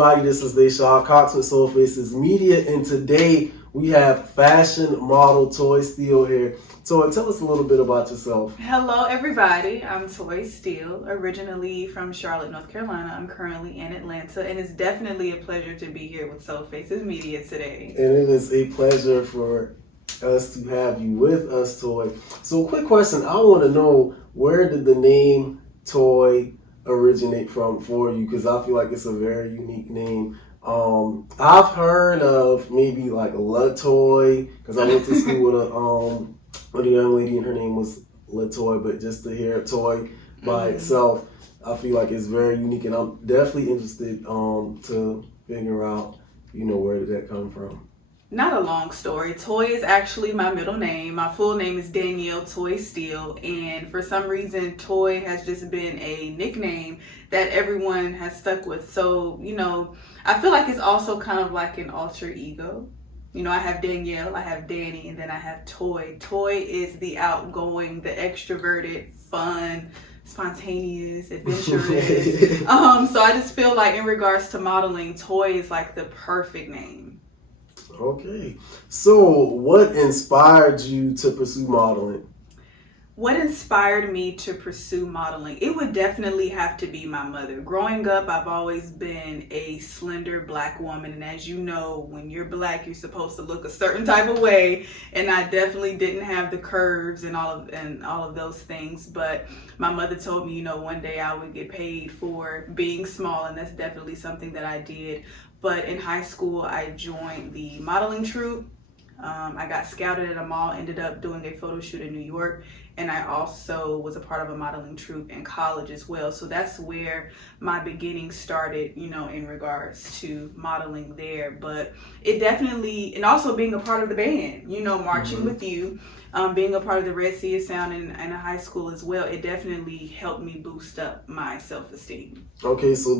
everybody? This is Deshaun Cox with SoulFaces Media, and today we have fashion model Toi Steele here. Toi, tell us a little bit about yourself. Hello, everybody. I'm Toi Steele, originally from Charlotte, North Carolina. I'm currently in Atlanta, and it's definitely a pleasure to be here with SoulFaces Media today. And it is a pleasure for us to have you with us, Toi. So, quick question. I want to know, where did the name Toi originate from for you? Because I feel like it's a very unique name. I've heard of maybe like Latoy, because I went to school with a young lady and her name was Latoy, but just to hear Toi by itself, I feel like it's very unique, and I'm definitely interested to figure out, where did that come from? Not a long story. Toi is actually my middle name. My full name is Danielle Toi Steele, and for some reason, Toi has just been a nickname that everyone has stuck with. So, I feel like it's also kind of like an alter ego. I have Danielle, I have Danny, and then I have Toi. Toi is the outgoing, the extroverted, fun, spontaneous, adventurous. So I just feel like in regards to modeling, Toi is like the perfect name. Okay. So what inspired you to pursue modeling? What inspired me to pursue modeling? It would definitely have to be my mother. Growing up, I've always been a slender black woman. And as you know, when you're black, you're supposed to look a certain type of way. And I definitely didn't have the curves and all of those things. But my mother told me, one day I would get paid for being small. And that's definitely something that I did. But in high school, I joined the modeling troupe. I got scouted at a mall, ended up doing a photo shoot in New York, and I also was a part of a modeling troupe in college as well. So that's where my beginning started, in regards to modeling there. But it definitely, and also being a part of the band, marching with you, being a part of the Red Sea of Sound in high school as well, it definitely helped me boost up my self-esteem. Okay, so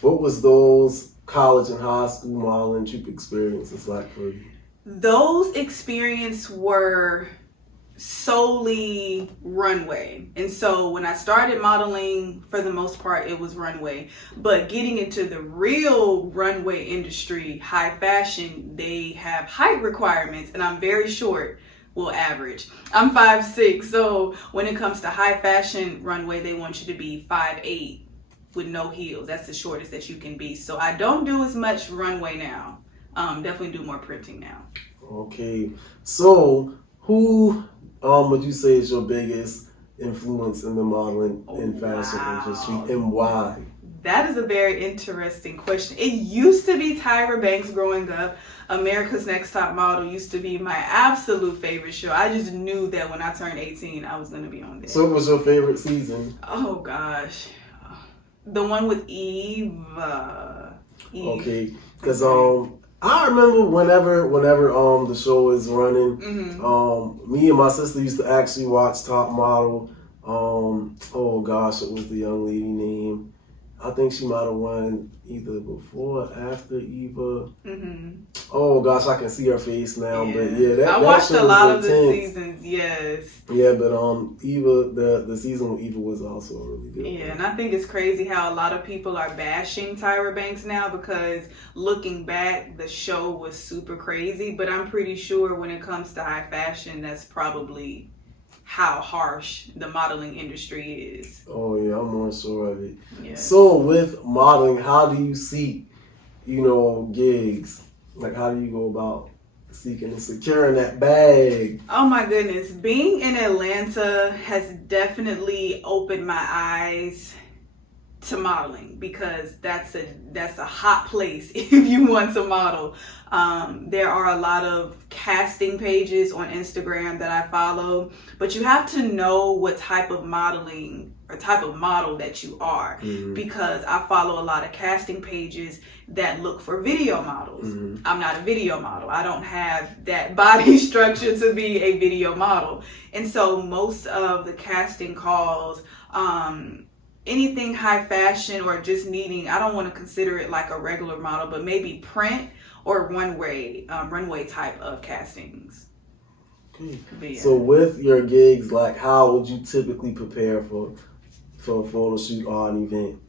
what was those college and high school modeling troupe experiences like for you? Those experiences were solely runway. And so when I started modeling, for the most part, it was runway. But getting into the real runway industry, high fashion, they have height requirements, and I'm very short. Well, average. I'm 5'6", so when it comes to high fashion runway, they want you to be 5'8" with no heels. That's the shortest that you can be. So I don't do as much runway now. Definitely do more printing now. Okay, so who would you say is your biggest influence in the modeling and fashion industry, and why? That is a very interesting question. It used to be Tyra Banks growing up. America's Next Top Model used to be my absolute favorite show. I just knew that when I turned 18, I was going to be on there. So what was your favorite season? Oh, gosh. The one with Eve. Okay, because I remember whenever the show is running, me and my sister used to actually watch Top Model. Oh gosh, what was the young lady name? I think she might have won either before or after Eva. Oh gosh, I can see her face now. Yeah. But yeah, I watched a lot of the seasons. Yes. Yeah, but Eva, the season with Eva was also a really good. Yeah, and I think it's crazy how a lot of people are bashing Tyra Banks now, because looking back, the show was super crazy. But I'm pretty sure when it comes to high fashion, that's probably how harsh the modeling industry is. Oh yeah, I'm more sure of it. Yeah. So with modeling, how do you seek, gigs? Like, how do you go about seeking and securing that bag? Oh my goodness. Being in Atlanta has definitely opened my eyes to modeling, because that's a hot place if you want to model. There are a lot of casting pages on Instagram that I follow, but you have to know what type of modeling or type of model that you are, because I follow a lot of casting pages that look for video models. I'm not a video model. I don't have that body structure to be a video model. And so most of the casting calls, anything high fashion or just needing, I don't want to consider it like a regular model, but maybe print or runway type of castings. Okay. Yeah. So with your gigs, like, how would you typically prepare for a photo shoot or an event?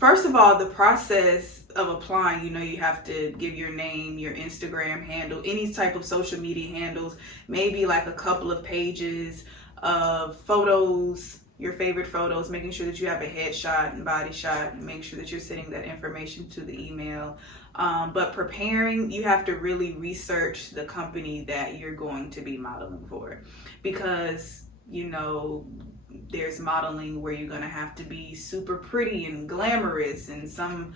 First of all, the process of applying, you have to give your name, your Instagram handle, any type of social media handles, maybe like a couple of pages of photos, your favorite photos, making sure that you have a headshot and body shot, and make sure that you're sending that information to the email. But preparing, you have to really research the company that you're going to be modeling for, because, there's modeling where you're going to have to be super pretty and glamorous, and some,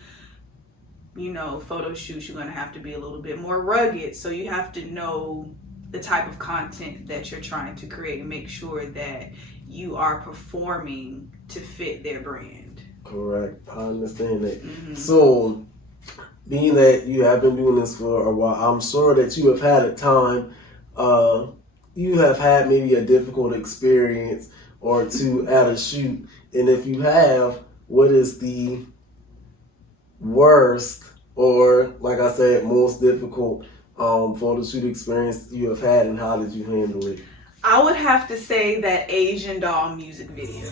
photo shoots you're going to have to be a little bit more rugged. So you have to know the type of content that you're trying to create and make sure that you are performing to fit their brand. Correct. I understand that. Mm-hmm. So, being that you have been doing this for a while, I'm sure that you have had a time, you have had maybe a difficult experience or two at a shoot. And if you have, what is the worst or, like I said, most difficult photo shoot experience you have had, and how did you handle it? I would have to say that Asian Doll music video.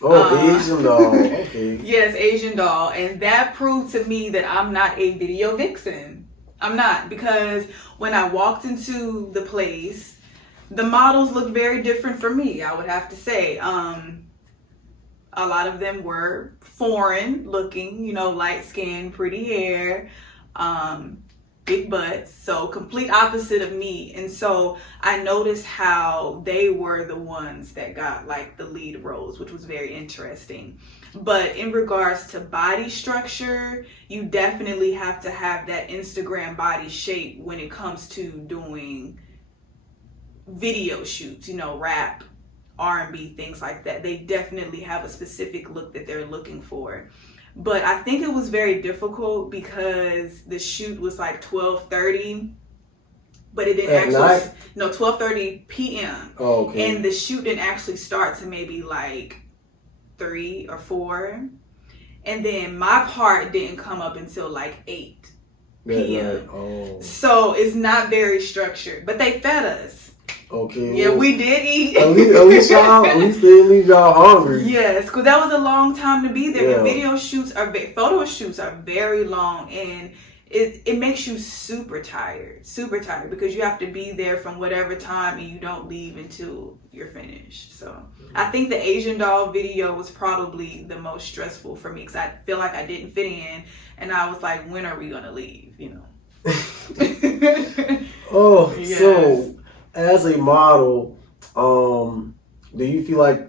Oh, Asian Doll. Okay. Yes, Asian Doll. And that proved to me that I'm not a video vixen. I'm not, because when I walked into the place, the models looked very different from me, I would have to say. A lot of them were foreign looking, light skin, pretty hair, big butts, so complete opposite of me. And so I noticed how they were the ones that got like the lead roles, which was very interesting. But in regards to body structure, you definitely have to have that Instagram body shape when it comes to doing video shoots, rap, R&B, things like that. They definitely have a specific look that they're looking for. But I think it was very difficult because the shoot was like 12:30, but it didn't actually, 12:30 p.m. Oh, okay. And the shoot didn't actually start to maybe like 3 or 4. And then my part didn't come up until like 8 p.m. Oh. So it's not very structured, but they fed us. Okay. Yeah, we did eat. At least they didn't leave y'all hungry. Yes, because that was a long time to be there. Yeah. And photo shoots are very long, and it makes you super tired, because you have to be there from whatever time and you don't leave until you're finished. So I think the Asian Doll video was probably the most stressful for me, because I feel like I didn't fit in, and I was like, when are we gonna leave? Oh, yes. So as a model, do you feel like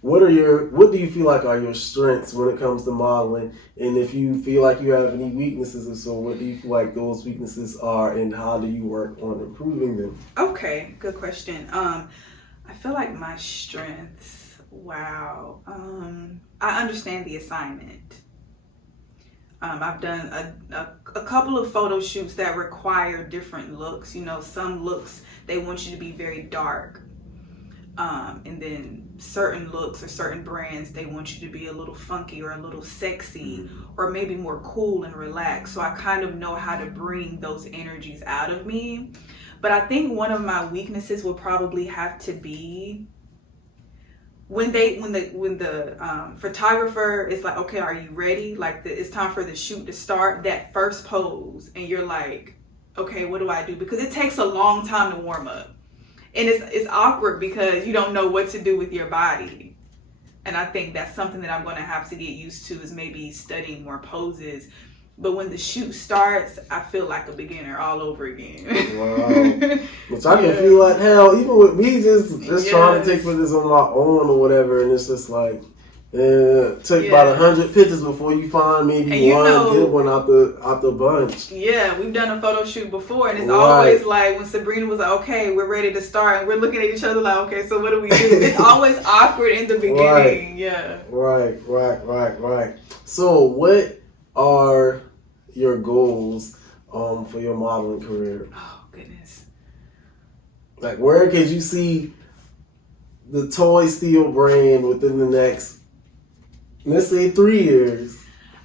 what do you feel like are your strengths when it comes to modeling? And if you feel like you have any weaknesses, or so, what do you feel like those weaknesses are, and how do you work on improving them? Okay, good question. I feel like my strengths, wow. I understand the assignment. I've done a couple of photo shoots that require different looks. Some looks, they want you to be very dark. And then certain looks or certain brands, they want you to be a little funky or a little sexy, or maybe more cool and relaxed. So I kind of know how to bring those energies out of me. But I think one of my weaknesses will probably have to be when the photographer is like, okay, are you ready? Like it's time for the shoot to start. That first pose, and you're like, okay, what do I do? Because it takes a long time to warm up. And it's awkward because you don't know what to do with your body. And I think that's something that I'm going to have to get used to, is maybe studying more poses. But when the shoot starts, I feel like a beginner all over again. Wow. Which I can feel like hell, even with me just trying to take pictures on my own or whatever, and it's just like, take about 100 pictures before you find maybe one good one out the bunch. Yeah, we've done a photo shoot before, and it's always like when Sabrina was like, okay, we're ready to start, and we're looking at each other like, okay, so what do we do? It's always awkward in the beginning. Right. Yeah. Right. So what are your goals for your modeling career? Oh, goodness. Like, where could you see the Toi Steele brand within the next, let's say, 3 years?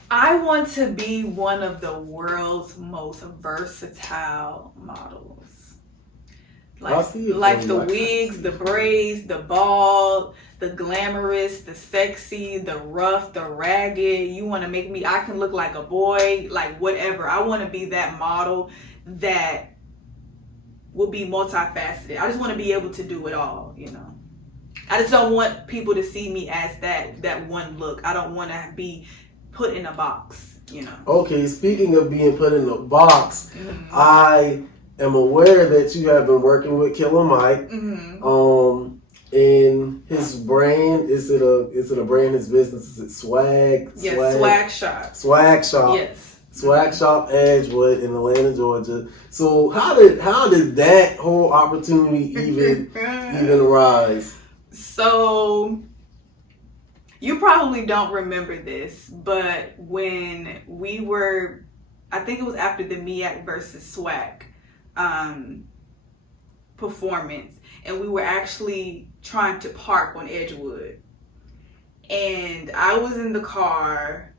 I want to be one of the world's most versatile models. Like the wigs, the braids, the bald, the glamorous, the sexy, the rough, the ragged. You want to make me, I can look like a boy, like whatever. I want to be that model that will be multifaceted. I just want to be able to do it all, you know. I just don't want people to see me as that one look. I don't want to be put in a box, you know. Okay, speaking of being put in a box, I am aware that you have been working with Killer Mike. And his brand, is it a brand, his business? Is it Swag? Yes, Swag Shop. Swag Shop. Yes. Swag Shop Edgewood in Atlanta, Georgia. So how did that whole opportunity even arise? So you probably don't remember this, but when we were, I think it was after the MEAC versus Swag performance, and we were actually trying to park on Edgewood, and I was in the car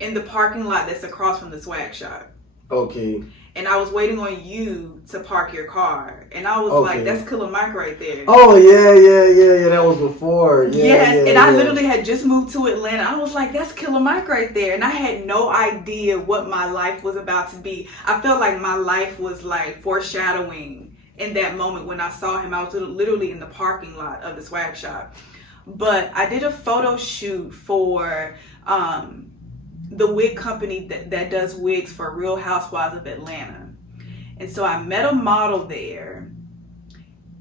in the parking lot that's across from the Swag Shop. Okay. And I was waiting on you to park your car, and I was like, "That's Killer Mike right there." Oh yeah. That was before. I literally had just moved to Atlanta. I was like, "That's Killer Mike right there," and I had no idea what my life was about to be. I felt like my life was like foreshadowing in that moment when I saw him. I was literally in the parking lot of the Swag Shop. But I did a photo shoot for the wig company that does wigs for Real Housewives of Atlanta. And so I met a model there,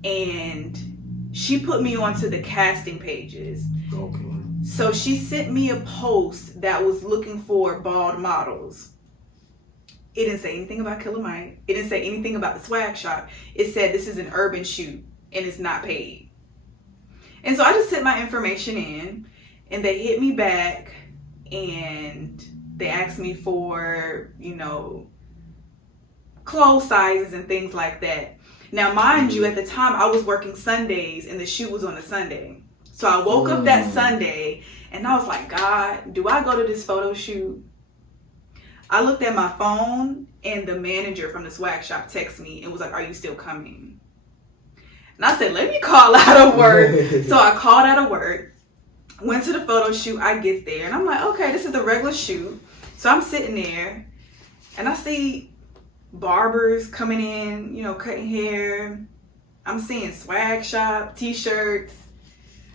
and she put me onto the casting pages. Okay. So she sent me a post that was looking for bald models. It didn't say anything about Killer Mike. It didn't say anything about the Swag Shop. It said this is an urban shoot and it's not paid. And so I just sent my information in, and they hit me back, and they asked me for, you know, clothes sizes and things like that. Now, mind you, at the time I was working Sundays, and the shoot was on a Sunday. So I woke up that Sunday, and I was like, God, do I go to this photo shoot? I looked at my phone, and the manager from the Swag Shop texted me and was like, "Are you still coming?" And I said, let me call out of work. So I called out of work, went to the photo shoot. I get there, and I'm like, okay, this is the regular shoot. So I'm sitting there, and I see barbers coming in, you know, cutting hair. I'm seeing Swag Shop t-shirts.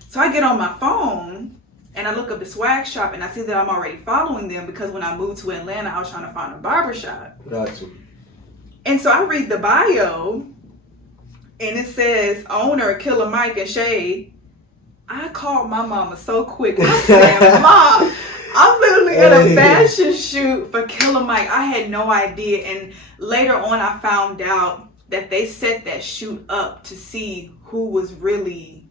So I get on my phone, and I look up the Swag Shop, and I see that I'm already following them, because when I moved to Atlanta, I was trying to find a barber shop. Gotcha. And so I read the bio, and it says owner Killer Mike and Shay. I called my mama so quick. I said, Mom, I'm literally at a fashion shoot for Killer Mike. I had no idea. And later on, I found out that they set that shoot up to see who was really,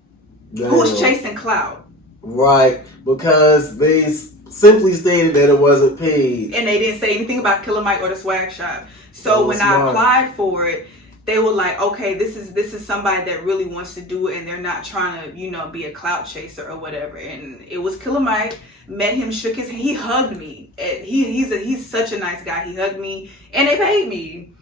who was chasing clout. Right, because they simply stated that it wasn't paid. And they didn't say anything about Killer Mike or the Swag Shop. So when I applied for it, they were like, okay, this is somebody that really wants to do it, and they're not trying to, you know, be a clout chaser or whatever. And it was Killer Mike. Met him, shook his hand, he hugged me. And he's such a nice guy. He hugged me, and they paid me.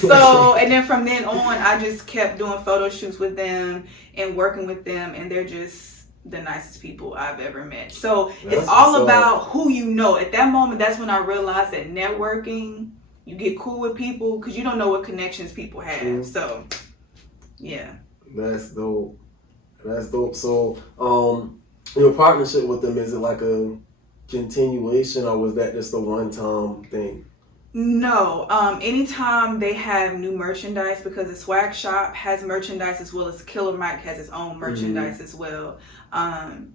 So, and then from then on, I just kept doing photo shoots with them and working with them, and they're just the nicest people I've ever met. So it's all about who you know. At that moment, that's when I realized that networking, you get cool with people because you don't know what connections people have. Mm-hmm. So, yeah. That's dope. So, your partnership with them, is it like a continuation, or was that just a one-time thing? No. Anytime they have new merchandise, because the Swag Shop has merchandise as well as Killer Mike has his own merchandise as well.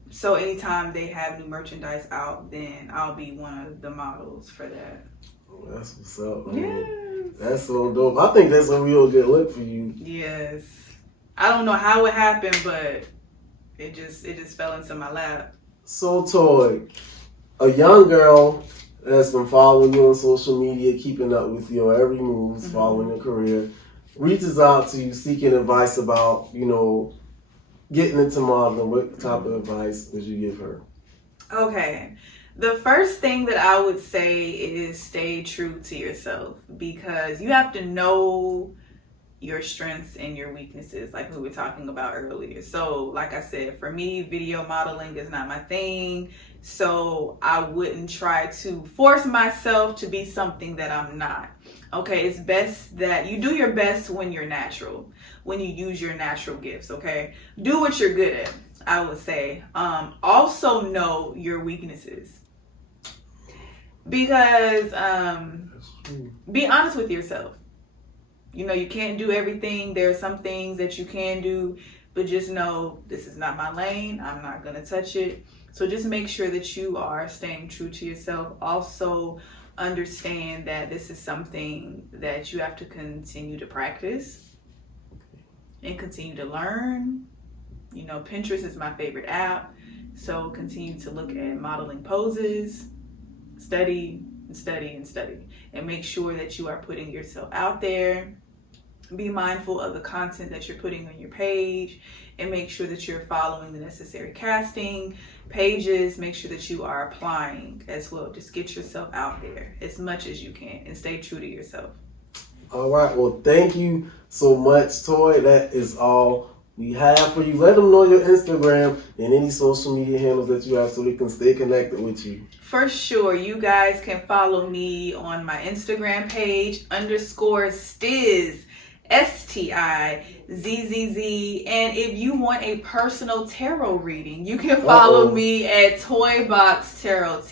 So anytime they have new merchandise out, then I'll be one of the models for that. Oh, that's what's up, man. Yes. That's so dope. I think that's a real good look for you. Yes. I don't know how it happened, but it just fell into my lap. So, Toi, a young girl that's been following you on social media, keeping up with your every move, following your career, reaches out to you seeking advice about, you know, getting into modeling. What type of advice would you give her? Okay. The first thing that I would say is stay true to yourself, because you have to know your strengths and your weaknesses, like we were talking about earlier. So like I said, for me, video modeling is not my thing. So I wouldn't try to force myself to be something that I'm not. Okay, it's best that you do your best when you're natural, when you use your natural gifts, okay? Do what you're good at, I would say. Also know your weaknesses. Because be honest with yourself. You know, you can't do everything. There are some things that you can do, but just know this is not my lane. I'm not going to touch it. So just make sure that you are staying true to yourself. Also, understand that this is something that you have to continue to practice and continue to learn. You know, Pinterest is my favorite app. So continue to look at modeling poses, study and study and study, and make sure that you are putting yourself out there. Be mindful of the content that you're putting on your page, and make sure that you're following the necessary casting pages. Make sure that you are applying as well. Just get yourself out there as much as you can and stay true to yourself. All right. Well, thank you so much, Toi. That is all we have for you. Let them know your Instagram and any social media handles that you have so they can stay connected with you. For sure. You guys can follow me on my Instagram page, _Stiz. STIZZZ. And if you want a personal tarot reading, you can follow me at toiboxtarot,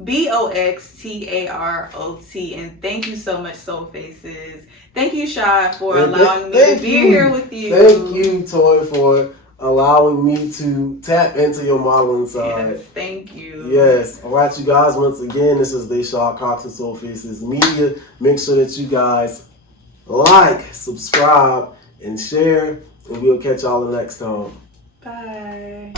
TOIBOXTAROT. And thank you so much, SoulFaces. Thank you, Shad, for allowing me to be here with you. Thank you, Toi, for allowing me to tap into your modeling side. Yes, thank you. Yes. All right, you guys. Once again, this is Deshaun Cox and SoulFaces Media. Make sure that you guys like, subscribe, and share, and we'll catch y'all the next time. Bye.